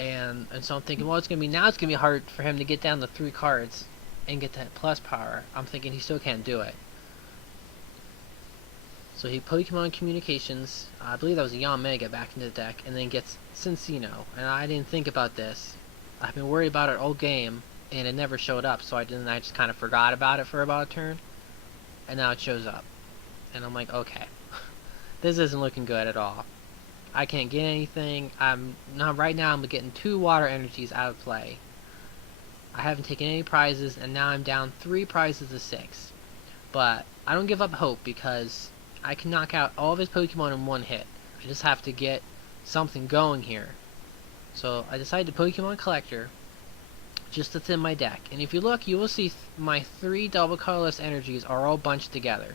And so I'm thinking, well, it's gonna be hard for him to get down to 3 cards and get that plus power. I'm thinking he still can't do it. So he Pokemon Communications, I believe that was a Yanmega back into the deck, and then gets Cinccino. And I didn't think about this. I've been worried about it all game, and it never showed up, so I just kind of forgot about it for about a turn, and now it shows up. And I'm like, okay, this isn't looking good at all. I can't get anything. Right now I'm getting 2 water energies out of play. I haven't taken any prizes, and now I'm down 3 prizes to 6. But I don't give up hope because I can knock out all of his Pokemon in 1 hit. I just have to get something going here. So I decided to Pokemon Collector just to thin my deck. And if you look, you will see my 3 double colorless energies are all bunched together.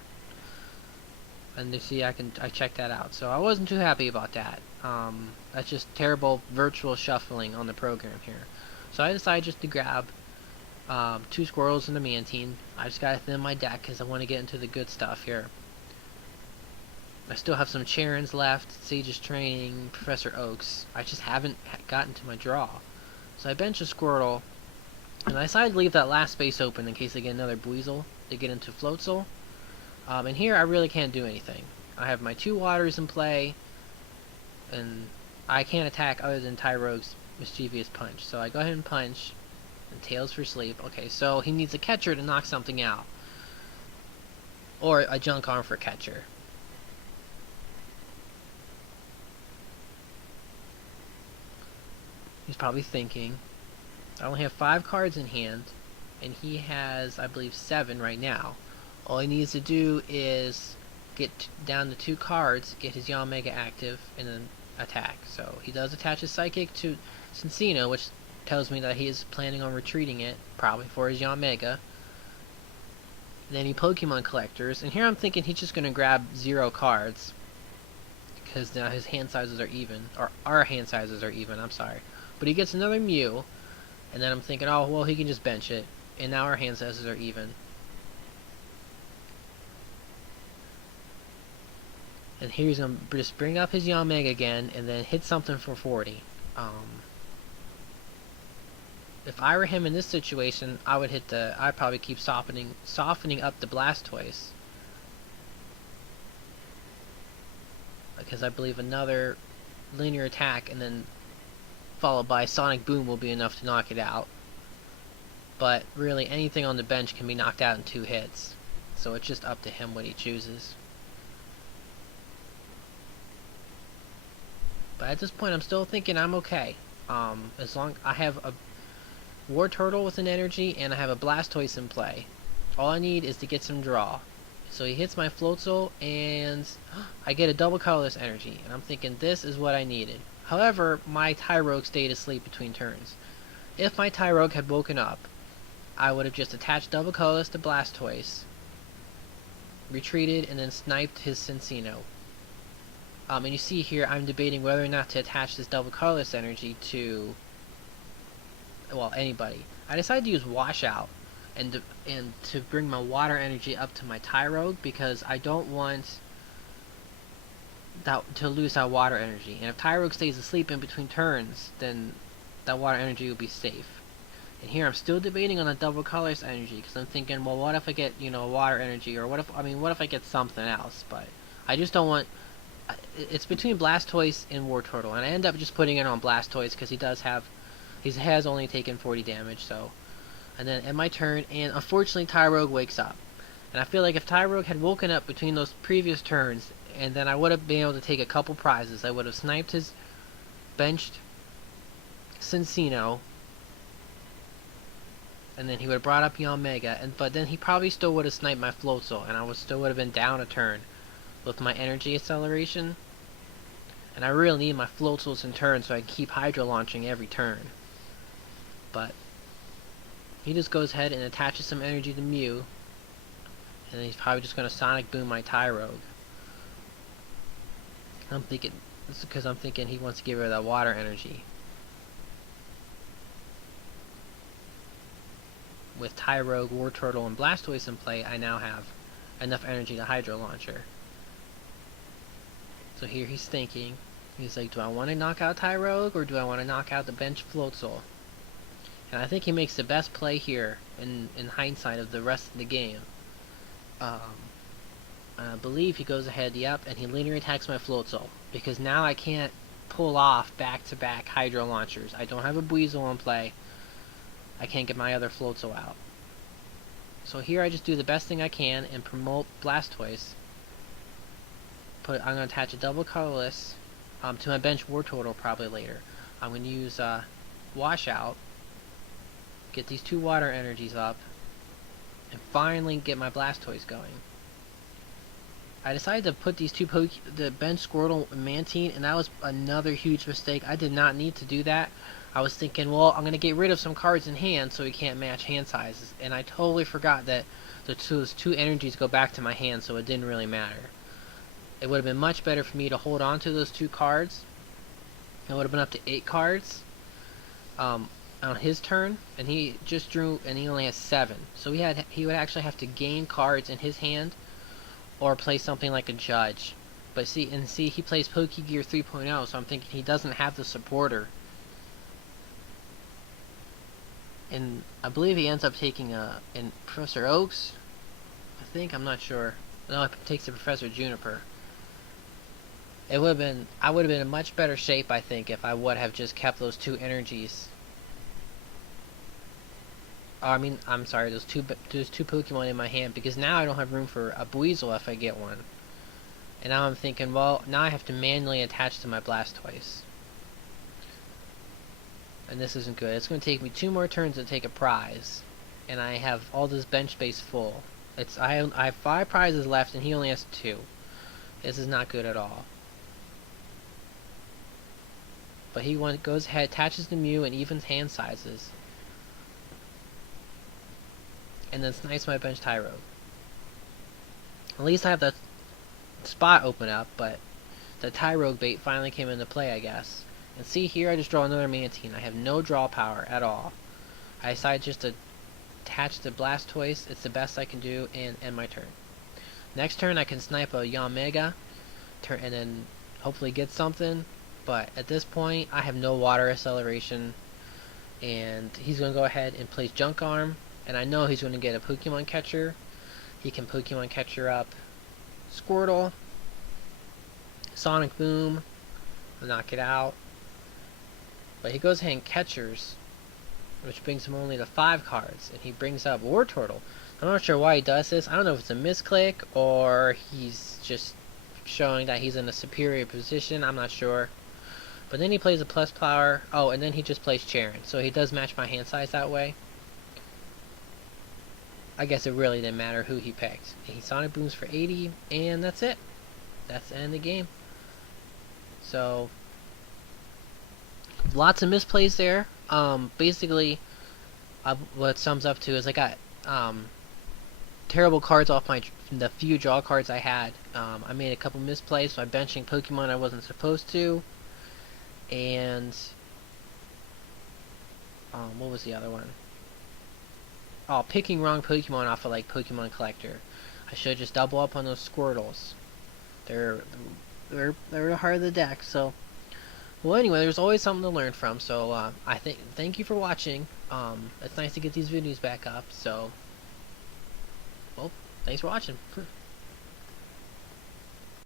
And you see I checked that out. So I wasn't too happy about that. That's just terrible virtual shuffling on the program here. So I decided just to grab 2 Squirrels and a Mantine. I just gotta thin my deck because I want to get into the good stuff here. I still have some Charons left, Sage's Training, Professor Oaks. I just haven't gotten to my draw. So I bench a Squirtle, and I decided to leave that last space open in case I get another Buizel to get into Floatzel. And here I really can't do anything. I have my 2 waters in play, and I can't attack other than Tyrogue's Mischievous Punch. So I go ahead and punch, and Tails for sleep. Okay, so he needs a catcher to knock something out. Or a Junk Arm for catcher. He's probably thinking, I only have 5 cards in hand, and he has, I believe, 7 right now. All he needs to do is get down to 2 cards, get his Yanmega active, and then attack. So he does attach his Psychic to Cinccino, which tells me that he is planning on retreating it, probably for his Yanmega. Then he Pokemon Collectors, and here I'm thinking he's just going to grab 0 cards, because now his hand sizes are even, or our hand sizes are even, I'm sorry. But he gets another Mew, and then I'm thinking, oh, well, he can just bench it, and now our hand sizes are even. And here he's going to just bring up his Yanmega again, and then hit something for 40. If I were him in this situation, I'd probably keep softening up the Blastoise. Because I believe another linear attack, and then followed by Sonic Boom will be enough to knock it out. But really, anything on the bench can be knocked out in 2 hits. So it's just up to him what he chooses. But at this point, I'm still thinking I'm okay. As long I have a War Turtle with an energy, and I have a Blastoise in play. All I need is to get some draw. So he hits my Floatzel, and I get a double colorless energy. And I'm thinking this is what I needed. However, my Tyrogue stayed asleep between turns. If my Tyrogue had woken up, I would have just attached double colorless to Blastoise, retreated, and then sniped his Cinccino. And you see here, I'm debating whether or not to attach this double colorless energy to, well, anybody. I decided to use Washout, and to bring my water energy up to my Tyrogue, because I don't want to lose that water energy. And if Tyrogue stays asleep in between turns, then that water energy will be safe. And here I'm still debating on a double colors energy, because I'm thinking, well, what if I get, water energy, or what if I get something else? But I just don't want. It's between Blastoise and War Turtle, and I end up just putting it on Blastoise because he has only taken 40 damage. So, and then end my turn, and unfortunately Tyrogue wakes up. And I feel like if Tyrogue had woken up between those previous turns, and then I would have been able to take a couple prizes. I would have sniped his benched Cinccino, and then he would have brought up Yanmega, but then he probably still would have sniped my Floatzel, and I still would have been down a turn with my energy acceleration. And I really need my Floatzels in turn so I can keep Hydro launching every turn. But he just goes ahead and attaches some energy to Mew, and then he's probably just going to Sonic Boom my Tyrogue. I'm thinking, this is because I'm thinking he wants to get rid of that water energy. With Tyrogue, War Turtle, and Blastoise in play, I now have enough energy to Hydro Launcher. So here he's thinking, He's like, do I want to knock out Tyrogue or do I want to knock out the bench Floatzel? And I think he makes the best play here in hindsight of the rest of the game. I believe he goes ahead, yep, and he linear attacks my Floatzel. Because now I can't pull off back-to-back Hydro Launchers. I don't have a Buizel in play. I can't get my other Floatzel out. So here I just do the best thing I can and promote Blastoise. I'm going to attach a double colorless to my bench Wartortle probably later. I'm going to use Washout, get these 2 water energies up, and finally get my Blastoise going. I decided to put these 2 the bench Squirtle and Mantine, and that was another huge mistake. I did not need to do that. I was thinking, well, I'm going to get rid of some cards in hand so we can't match hand sizes, and I totally forgot that those 2 energies go back to my hand, so it didn't really matter. It would have been much better for me to hold on to those 2 cards. It would have been up to 8 cards on his turn, and he just drew, and he only has 7. So he would actually have to gain cards in his hand, or play something like a Judge. But see, he plays Pokegear 3.0, so I'm thinking he doesn't have the supporter. And I believe he ends up taking in Professor Oaks. I'm not sure. No, it takes the Professor Juniper. I would have been in much better shape, I think, if I would have just kept those 2 energies. I'm sorry, those two Pokemon in my hand, because now I don't have room for a Buizel if I get one. And now I'm thinking, well, now I have to manually attach to my Blastoise. And this isn't good. It's going to take me 2 more turns to take a prize. And I have all this bench space full. I have 5 prizes left and he only has 2. This is not good at all. But he goes ahead, attaches the Mew and evens hand sizes. And then snipes my bench Tyrogue. At least I have the spot open up, but the Tyrogue bait finally came into play, I guess. And see here, I just draw another Mantine. I have no draw power at all. I decided just to attach the Blastoise. It's the best I can do and end my turn. Next turn, I can snipe a Yanmega, and then hopefully get something. But at this point, I have no water acceleration. And he's going to go ahead and place Junk Arm. And I know he's going to get a Pokemon Catcher. He can Pokemon Catcher up Squirtle, Sonic Boom, knock it out. But he goes ahead and Catchers, which brings him only to 5 cards. And he brings up Wartortle. I'm not sure why he does this. I don't know if it's a misclick or he's just showing that he's in a superior position. I'm not sure. But then he plays a Plus Power. Oh, and then he just plays Charon. So he does match my hand size that way. I guess it really didn't matter who he picked. He Sonic Booms for 80, and that's it. That's the end of the game. So, lots of misplays there. Basically, what it sums up to is I got terrible cards off the few draw cards I had. I made a couple misplays by benching Pokemon I wasn't supposed to. And, what was the other one? Oh, picking wrong Pokemon off of like Pokemon Collector. I should just double up on those Squirtles. They're the heart of the deck. So, well, anyway, there's always something to learn from. So, thank you for watching. It's nice to get these videos back up. So, well, thanks for watching.